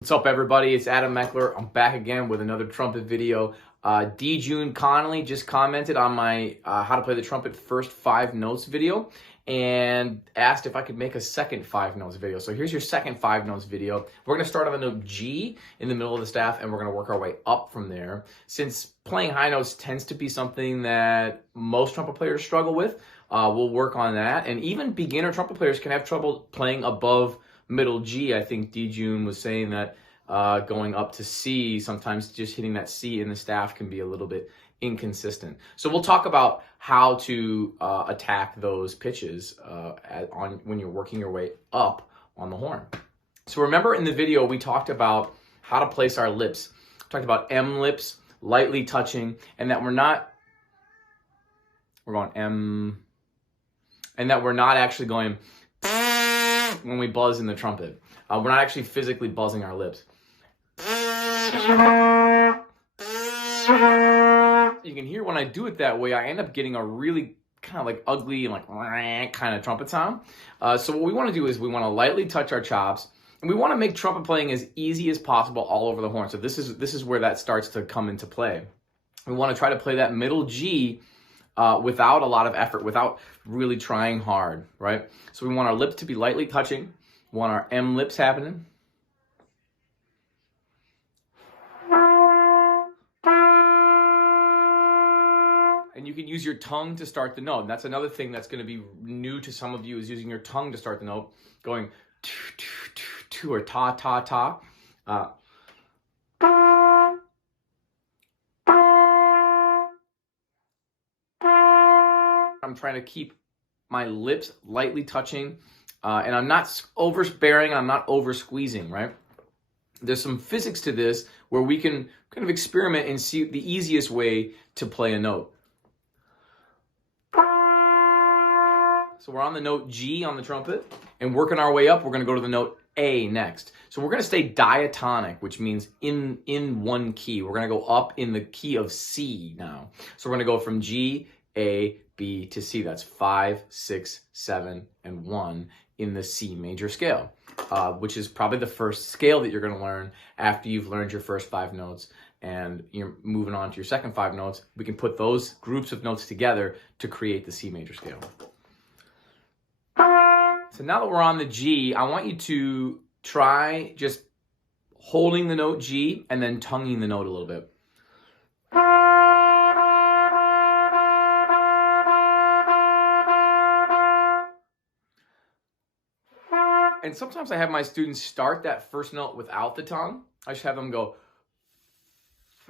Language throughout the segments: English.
What's up, everybody? It's Adam Meckler. I'm back again with another trumpet video. D. June Connolly just commented on my how to play the trumpet first 5 notes video and asked if I could make a second 5 notes video. So here's your second 5 notes video. We're going to start on the note G in the middle of the staff, and we're going to work our way up from there. Since playing high notes tends to be something that most trumpet players struggle with, we'll work on that. And even beginner trumpet players can have trouble playing above middle G. I think D. June was saying that going up to C, sometimes just hitting that C in the staff can be a little bit inconsistent. So we'll talk about how to attack those pitches when you're working your way up on the horn. So remember in the video we talked about how to place our lips. We talked about M lips, lightly touching, and that we're going M, and that we're not actually going when we buzz in the trumpet. We're not actually physically buzzing our lips. You can hear when I do it that way, I end up getting a really kind of like ugly and like kind of trumpet sound. So what we want to do is we want to lightly touch our chops, and we want to make trumpet playing as easy as possible all over the horn. So this is where that starts to come into play. We want to try to play that middle G without a lot of effort, without really trying hard, right? So we want our lips to be lightly touching. We want our M lips happening. And you can use your tongue to start the note. And that's another thing that's going to be new to some of you, is using your tongue to start the note, going to or ta, ta, ta. I'm trying to keep my lips lightly touching, and I'm not overbearing, I'm not over squeezing, right? There's some physics to this where we can kind of experiment and see the easiest way to play a note. So we're on the note G on the trumpet, and working our way up, we're going to go to the note A next. So we're going to stay diatonic, which means in one key. We're going to go up in the key of C now. So we're going to go from G, A, B to C. That's 5, 6, 7, and 1 in the C major scale, which is probably the first scale that you're going to learn after you've learned your first 5 notes and you're moving on to your second 5 notes. We can put those groups of notes together to create the C major scale. So now that we're on the G, I want you to try just holding the note G and then tonguing the note a little bit. And sometimes I have my students start that first note without the tongue. I just have them go,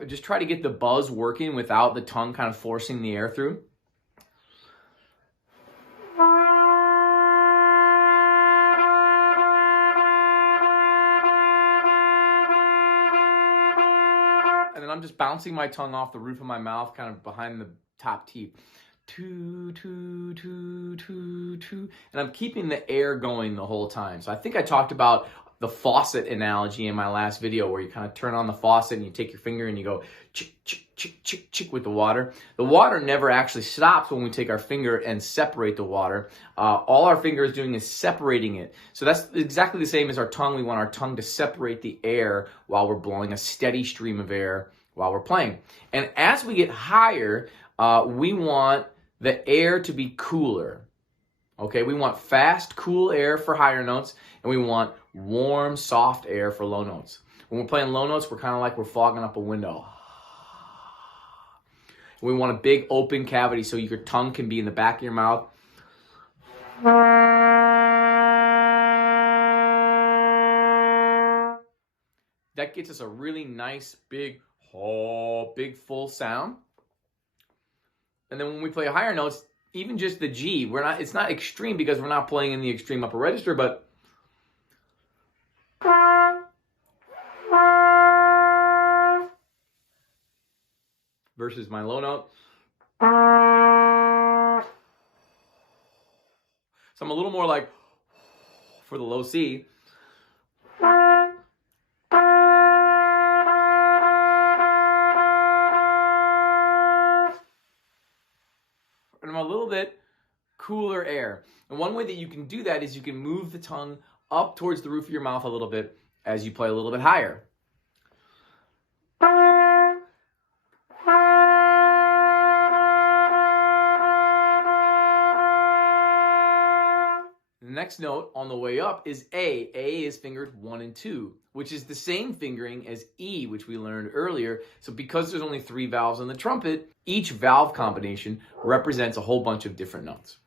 just try to get the buzz working without the tongue kind of forcing the air through. And then I'm just bouncing my tongue off the roof of my mouth, kind of behind the top teeth. Two, two, two, two, two. And I'm keeping the air going the whole time. So I think I talked about the faucet analogy in my last video, where you kind of turn on the faucet and you take your finger and you go chick, chick, chick, chick, chick with the water. The water never actually stops when we take our finger and separate the water. All our finger is doing is separating it. So that's exactly the same as our tongue. We want our tongue to separate the air while we're blowing a steady stream of air while we're playing. And as we get higher, we want the air to be cooler. Okay, we want fast, cool air for higher notes, and we want warm, soft air for low notes. When we're playing low notes, we're kind of like we're fogging up a window. We want a big open cavity so your tongue can be in the back of your mouth. That gets us a really nice, big full sound. And then when we play higher notes, even just the G, it's not extreme because we're not playing in the extreme upper register, but versus my low note. So I'm a little more like for the low C. And I'm a little bit cooler air. And one way that you can do that is you can move the tongue up towards the roof of your mouth a little bit as you play a little bit higher. The next note on the way up is A. A is fingered 1 and 2, which is the same fingering as E, which we learned earlier. So because there's only 3 valves on the trumpet, each valve combination represents a whole bunch of different notes.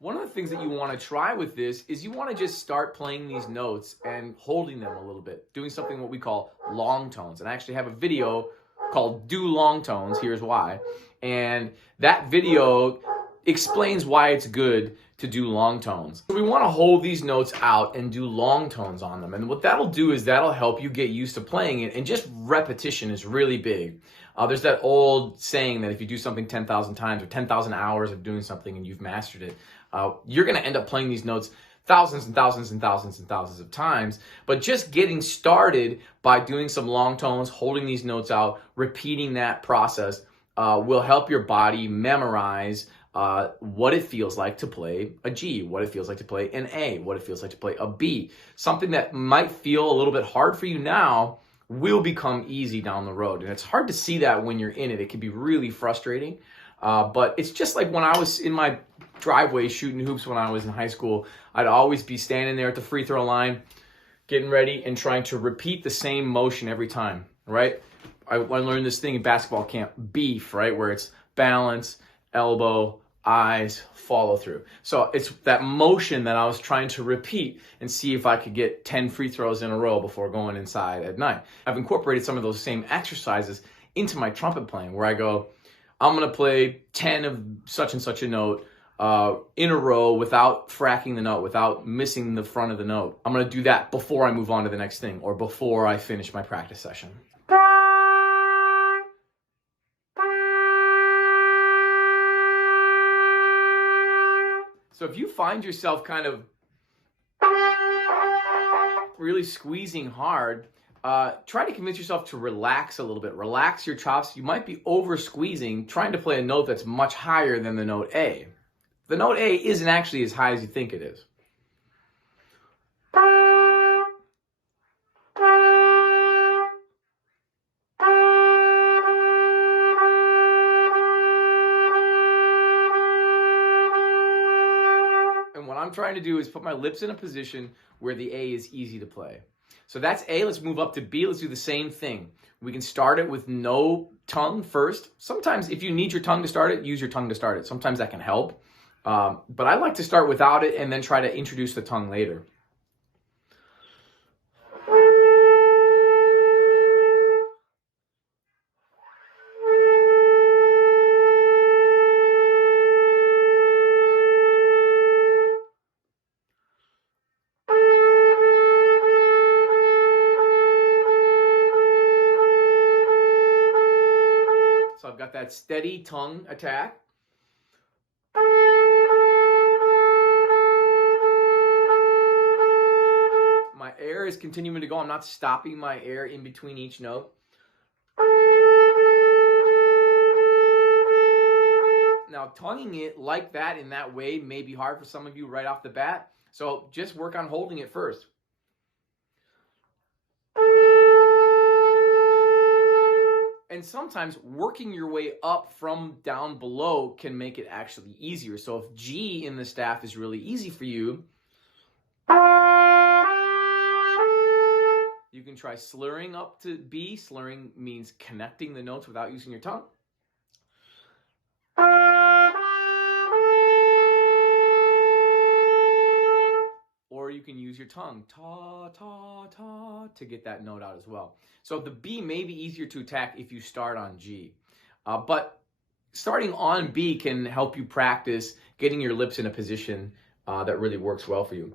One of the things that you want to try with this is you want to just start playing these notes and holding them a little bit, doing something what we call long tones. And I actually have a video called Do Long Tones, here's why. And that video explains why it's good to do long tones. So we want to hold these notes out and do long tones on them. And what that'll do is that'll help you get used to playing it. And just repetition is really big. There's that old saying that if you do something 10,000 times or 10,000 hours of doing something and you've mastered it, you're going to end up playing these notes thousands and thousands and thousands and thousands of times. But just getting started by doing some long tones, holding these notes out, repeating that process will help your body memorize what it feels like to play a G, what it feels like to play an A, what it feels like to play a B. Something that might feel a little bit hard for you now will become easy down the road. And it's hard to see that when you're in it. It can be really frustrating. But it's just like when I was in my driveway shooting hoops when I was in high school, I'd always be standing there at the free throw line, getting ready and trying to repeat the same motion every time, right? I learned this thing in basketball camp, beef, right? Where it's balance, elbow, eyes, follow through. So it's that motion that I was trying to repeat and see if I could get 10 free throws in a row before going inside at night. I've incorporated some of those same exercises into my trumpet playing where I go, I'm going to play 10 of such and such a note in a row without fracking the note, without missing the front of the note. I'm going to do that before I move on to the next thing or before I finish my practice session. So if you find yourself kind of really squeezing hard, try to convince yourself to relax a little bit. Relax your chops. You might be over squeezing, trying to play a note that's much higher than the note A. The note A isn't actually as high as you think it is. And what I'm trying to do is put my lips in a position where the A is easy to play. So that's A. Let's move up to B. Let's do the same thing. We can start it with no tongue first. Sometimes if you need your tongue to start it, use your tongue to start it. Sometimes that can help. But I like to start without it and then try to introduce the tongue later. So I've got that steady tongue attack. My air is continuing to go. I'm not stopping my air in between each note. Now, tonguing it like that in that way may be hard for some of you right off the bat. So just work on holding it first. And sometimes working your way up from down below can make it actually easier. So if G in the staff is really easy for you, you can try slurring up to B. Slurring means connecting the notes without using your tongue. Or you can use your tongue, ta, ta, ta, to get that note out as well. So the B may be easier to attack if you start on G. But starting on B can help you practice getting your lips in a position that really works well for you.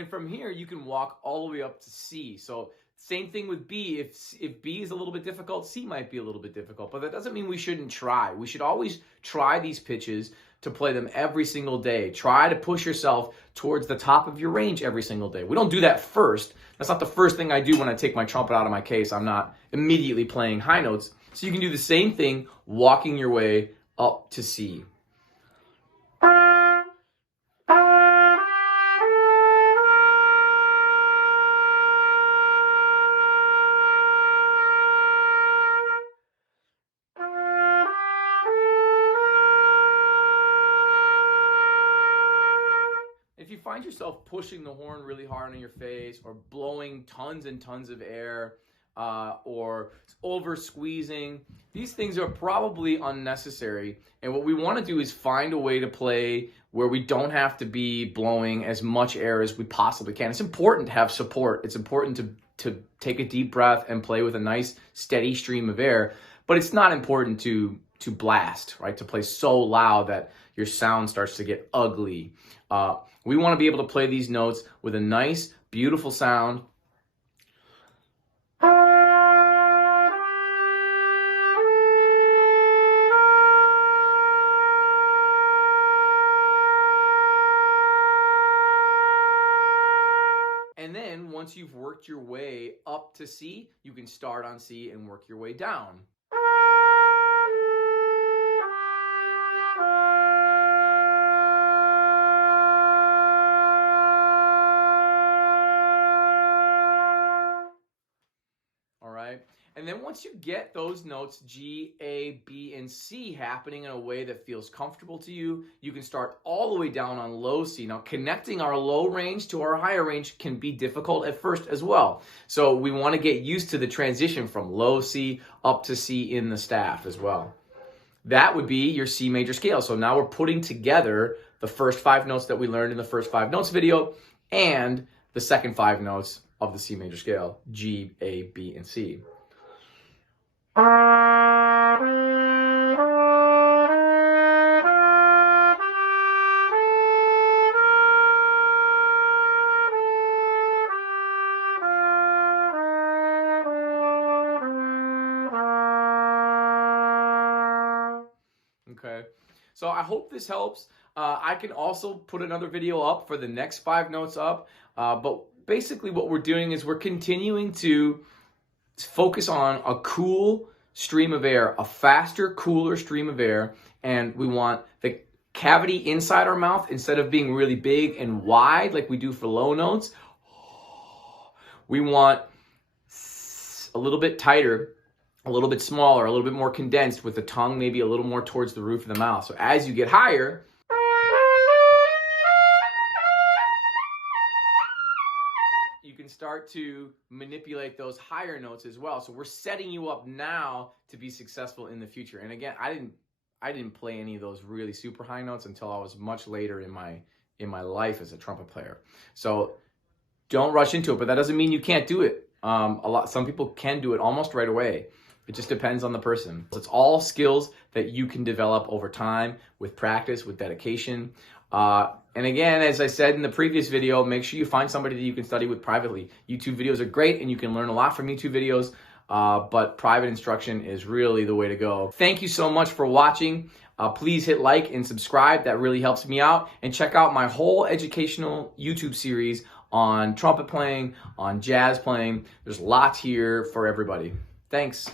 And from here, you can walk all the way up to C. So same thing with B. If B is a little bit difficult, C might be a little bit difficult. But that doesn't mean we shouldn't try. We should always try these pitches to play them every single day. Try to push yourself towards the top of your range every single day. We don't do that first. That's not the first thing I do when I take my trumpet out of my case. I'm not immediately playing high notes. So you can do the same thing, walking your way up to C. If you find yourself pushing the horn really hard on your face or blowing tons and tons of air or over squeezing, these things are probably unnecessary. And what we want to do is find a way to play where we don't have to be blowing as much air as we possibly can. It's important to have support. It's important to take a deep breath and play with a nice steady stream of air, but it's not important to blast, right? To play so loud that your sound starts to get ugly. We want to be able to play these notes with a nice, beautiful sound. And then once you've worked your way up to C, you can start on C and work your way down. And then once you get those notes, G, A, B, and C happening in a way that feels comfortable to you, you can start all the way down on low C. Now, connecting our low range to our higher range can be difficult at first as well. So we want to get used to the transition from low C up to C in the staff as well. That would be your C major scale. So now we're putting together the first 5 notes that we learned in the first 5 notes video and the second 5 notes of the C major scale, G, A, B, and C. Okay, so I hope this helps. I can also put another video up for the next 5 notes up, but basically what we're doing is we're continuing to focus on a cool stream of air, a faster, cooler stream of air, and we want the cavity inside our mouth, instead of being really big and wide like we do for low notes, we want a little bit tighter, a little bit smaller, a little bit more condensed, with the tongue maybe a little more towards the roof of the mouth. So as you get higher, you can start to manipulate those higher notes as well. So we're setting you up now to be successful in the future. And again, I didn't play any of those really super high notes until I was much later in my life as a trumpet player. So don't rush into it, but that doesn't mean you can't do it. Some people can do it almost right away. It just depends on the person. It's all skills that you can develop over time with practice, with dedication. And again, as I said in the previous video, make sure you find somebody that you can study with privately. YouTube videos are great and you can learn a lot from YouTube videos, but private instruction is really the way to go. Thank you so much for watching. Please hit like and subscribe. That really helps me out. And check out my whole educational YouTube series on trumpet playing, on jazz playing. There's lots here for everybody. Thanks.